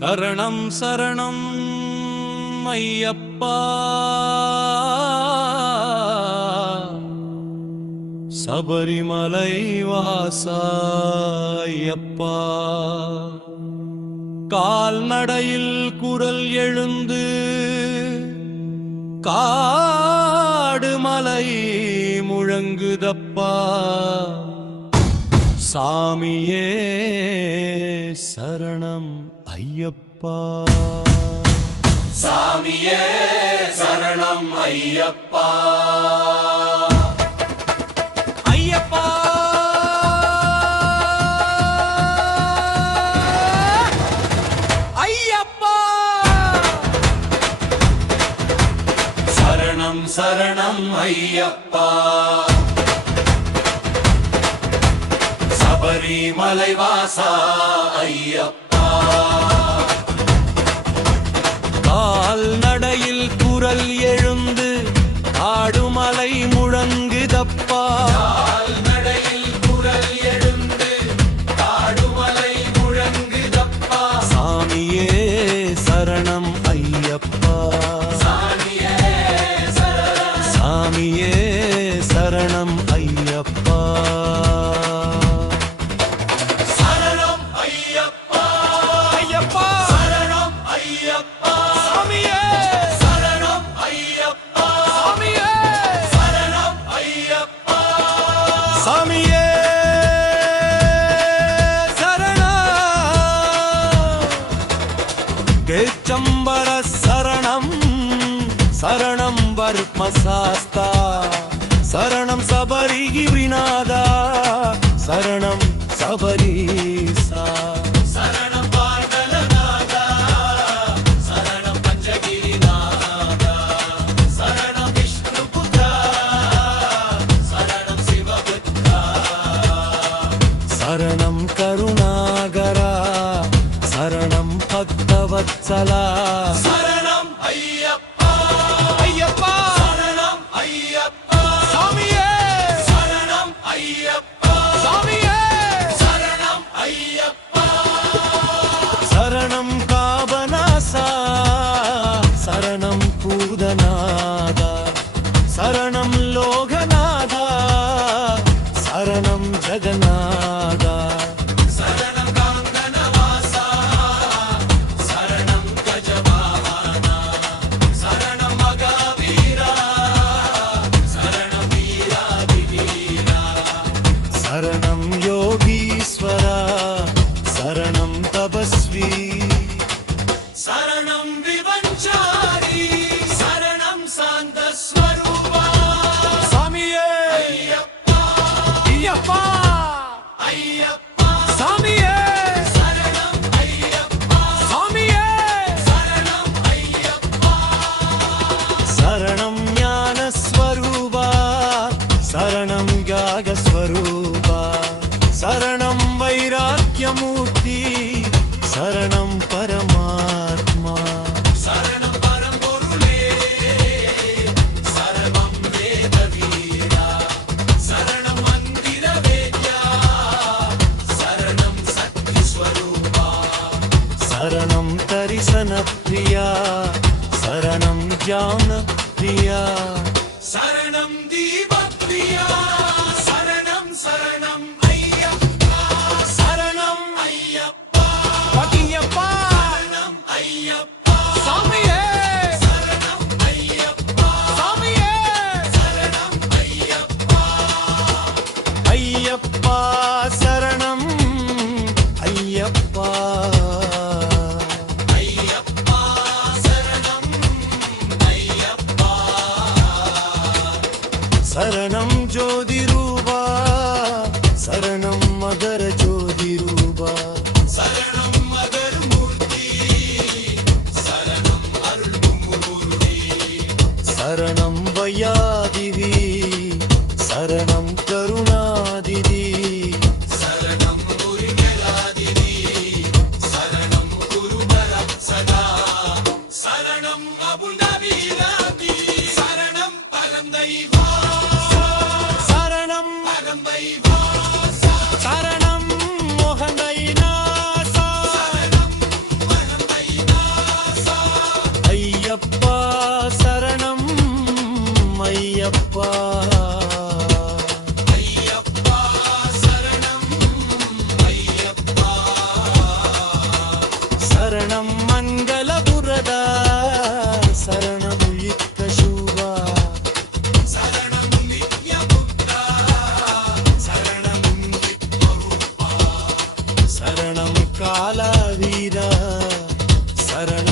சரணம் சரணம் ஐயப்பா, சபரிமலை வாசா ஐயப்பா. கால்நடையில் குரல் எழுந்து காடு மலை முழங்குதப்பா. சாமியே சரணம் ஐயப்பா, சாமியே சரணம் ஐயப்பா. ஐயப்பா ஐயப்பா, சரணம் சரணம் ஐயப்பா. சபரிமலை வாசா ஐயப்பா. கால்நடையில் குரல் எழுந்து ஆடுமலை முழங்குதப்பா. கால்நடையில் குரல் எழுந்து ஆடுமலை முழங்குதப்பா. சாமியே சரணம் ஐயப்பா, சாமியே சரணம், சாமியே சரணம் ஐயப்பா. சரணம் ஐயப்பா, ஐயப்பா சரணம் ஐயப்பா. சாமியே சரணம் ஐயப்பா, சாமியே சரணம் ஐயப்பா. சாமியே சரணம். கேச்சம்பர சரணம் சரணம் வர்மசாஸ்தா. சரணம் சபரிகிரிநாதா, சரணம் சபரீசா. சரணம் பார்கலநாதா, சரணம் பஞ்சகிரிநாதா. சரணம் விஷ்ணுபுத்ரா, சரணம் சிவபுத்ரா. சரணம் கருணாகரா, சரணம் பக்தவத்சலா. சரணம் ஐயப்பா, ஐயப்பா சரணம் ஐயப்பா. சாமியே சரணம் ஐயப்பா, சாமியே சரணம் ஐயப்பா. சரணம் காபநாசா, சரணம் பூதநாதா. சரணம் லோகநாதா, சரணம் ஜெகநாதா. சரணம் காங்கனவாசா, சரணம் கஜவாமனா. சரணம் மகாவீரா, சரணம் வீராதிவீரா. சரணம் யோகீஸ்வரா, சரணம் தபஸ்வி. சரணம் விவஞ்சாரி, சரணம் சாந்த ஸ்வரூபா. சாமியே ஐயப்பா, ஐயப்பா ஐயப்பா. சாமியே சரணம் ஐயப்பா, சாமியே சரணம் ஐயப்பா. சரணம் ஞானஸ்வரூபா, சரணம் யாகஸ்வரூபா. சரணம் வைராக்கியமூர்த்தி, சரணம் பரமாத்மா. சரணம் பரம்பொருளே, சரணம் வேதவீரா. சரணம் மந்திர வேத்யா, சரணம் சக்தி ஸ்வரூபா. சரணம் தரிசன பிரியா, சரணம் ஞான பிரியா. சரணம் தீபப்ரியா, சரணம் சரணம் ஐயப்பா. சரணம் ஐயப்பா, பட்டியப்பா சரணம் ஐயப்பா. சாமியே சரணம் ஐயப்பா, சாமியே சரணம் ஐயப்பா. ஐயப்பா சரணம் ஐயப்பா. ஐயப்பா சரணம் ஐயப்பா. சரணம் ஜோதி ரூபா, சரணம் மகர ஜோதி ரூபா. சரணம் மகர் மூர்த்தி, சரணம் அருள்மூர்த்தி. சரணம் வயாதிவி, சரணம் கருணாதிதி. சரணம் குருகலாதிதி, சரணம் குருபரம் சதா. சரணம் அபுநபீராதி, சரணம் பரந்தைவா. சரணம் பரந்தைவா, சரணம் மோகந்தய சரணம் மங்களபுரதா சரணம் யுக்த சூவா சரணம் நித்ய புத்தா சரணம் நித்யரூபா சரணம் காலவீரா சரணம்